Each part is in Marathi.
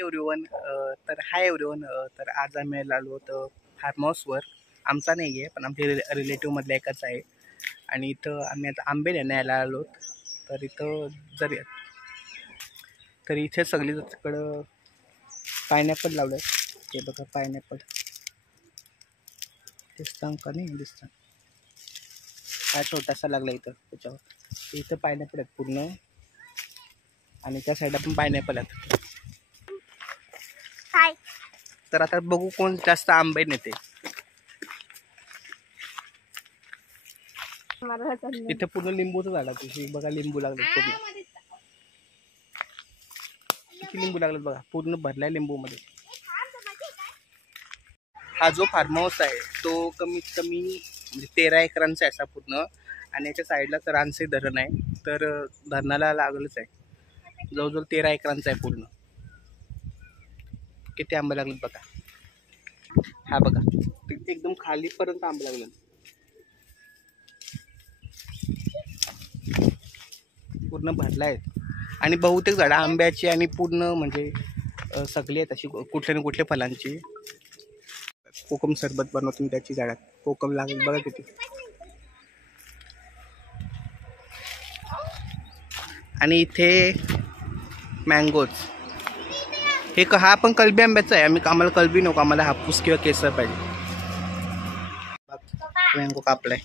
एव्हरीवन तर हाय एव्हरीवन तर आज आम्ही आलो होतो फार्म हाऊसवर. आमचा नाही आहे पण आमच्या रिलेटिव्हमधल्या एकाच आहे. आणि इथं आम्ही आता आंबे न्यायला आलो. तर इथं तर इथे सगळी तिकडं पायनॅपल लावलं. हे बघा पायनॅपल दिसतं का नाही दिसतं. हा छोटासा लागला इथं त्याच्यावर. इथं पायनॅपल आहेत पूर्ण आणि त्या साईडला पण पायनॅपल आहेत. तर आता बघू कोण जास्त आंबे नेते. इथे पूर्ण लिंबूचं झाड आहे. बघा लिंबू लागले पूर्ण. किती लिंबू लागले बघा पूर्ण भरलाय लिंबू मध्ये. हा जो फार्म हाऊस आहे तो कमीत कमी म्हणजे 13 एकरांचा आहे असा पूर्ण. आणि याच्या साईडला तर रानसे धरण आहे. तर धरणाला लागलंच आहे. जवळजवळ 13 एकरांचा आहे पूर्ण. किती आंबे लागले बघा. हा बघा एकदम खालीपर्यंत आंबे लागले. पूर्ण भरला आहे. आणि बहुतेक झाडं आंब्याची आणि पूर्ण म्हणजे सगळी आहेत अशी कुठल्या ना कुठल्या फलांची. कोकम सरबत बनवतो मी त्याची झाडात. कोकम लागेल बघा किती. आणि इथे मँगोज. हे हा पण कलबी आंब्याचा आहे. आम्हाला कलबी नको, आम्हाला हापूस किंवा केसर पाहिजे. मँगो कापलाय.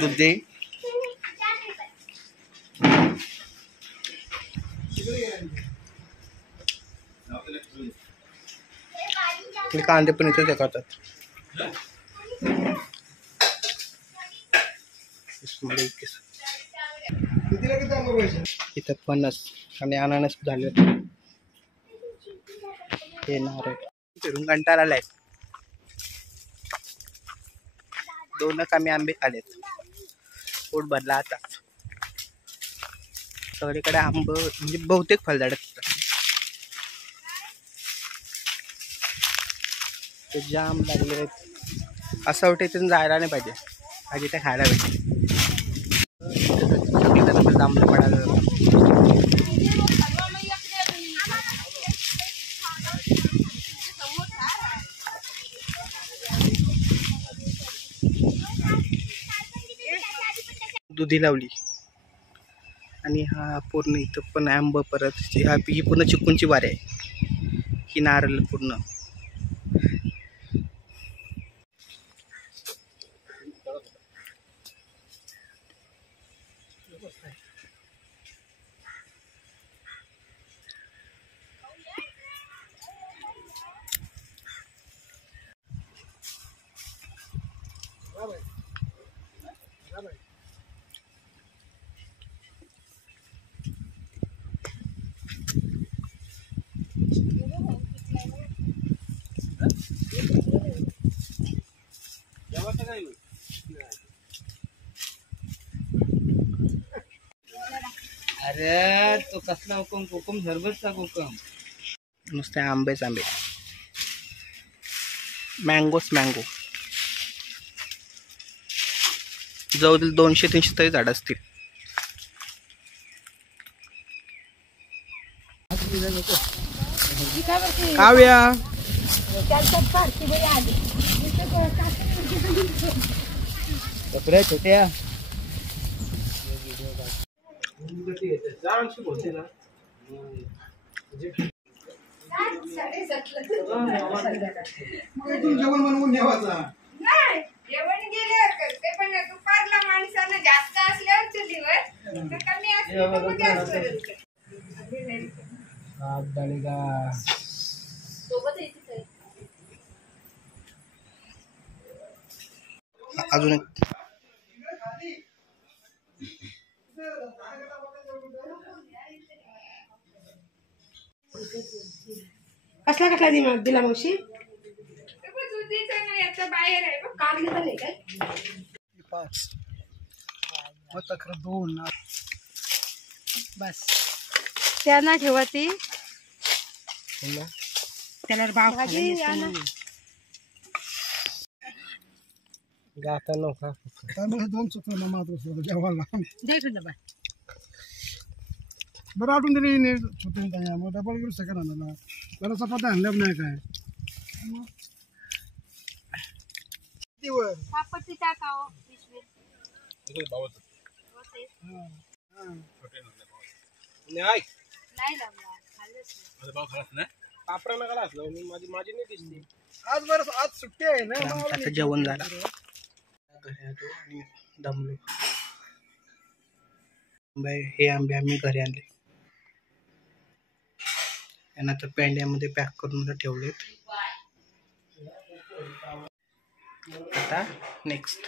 दूध दे. कांदे पण इथे करतात. इथं फणस आणि अननस झाले. हे नारळ फिरून कंटाळा आलाय. 2 कमी आंबे खालेत. पोट भरला आता. सगळीकडे आंब म्हणजे बहुतेक फळझाड ते जाम लागलेत. असं वाटतं इथून जायला नाही पाहिजे. आधी ते खायला पाहिजे. जांभळं पडायला. दुधी लावली. आणि हा पूर्ण इथं पण आंब. परत ही पूर्ण चिकूंची वारी आहे. ही नारळ पूर्ण. अरे तो कसला हुकम कोकम सरबतचा कोकम. नुसते आंबेच आंबे. मँगोच मँगो. जवळ 200-300 तरी झाड असतील. काव्या कपड्या छोट्या जेवण बनवून नेवायचा. जेवण गेल्यावर करते पण दुपारला माणसानं जास्त असल्यावर चुलीवर कमी असल्यावर अजून एक. कसला कसला दिला मावशी. बाहेर आहे बघ काढले तर नाही काय 5 2 बस. त्यांना ठेवा ती त्याला भाव गाता नका. 2 चुकलं जेवायला. दे डबा. बरं आठवून दिली छोटे मग डबल करू सेकंड आणला मला चपात्या आणल्या नाही काय सापत्ती टाकावं पिशवीत. नाही जमला. खाल्लंच नाही. आज सुट्टी आहे ना आमचं आता जेवण झालं घरी आलो आणि दमलो. हे आंबे आम्ही घरी आणले यांना तर पेंड्यामध्ये पॅक करून मला ठेवलेत. आता नेक्स्ट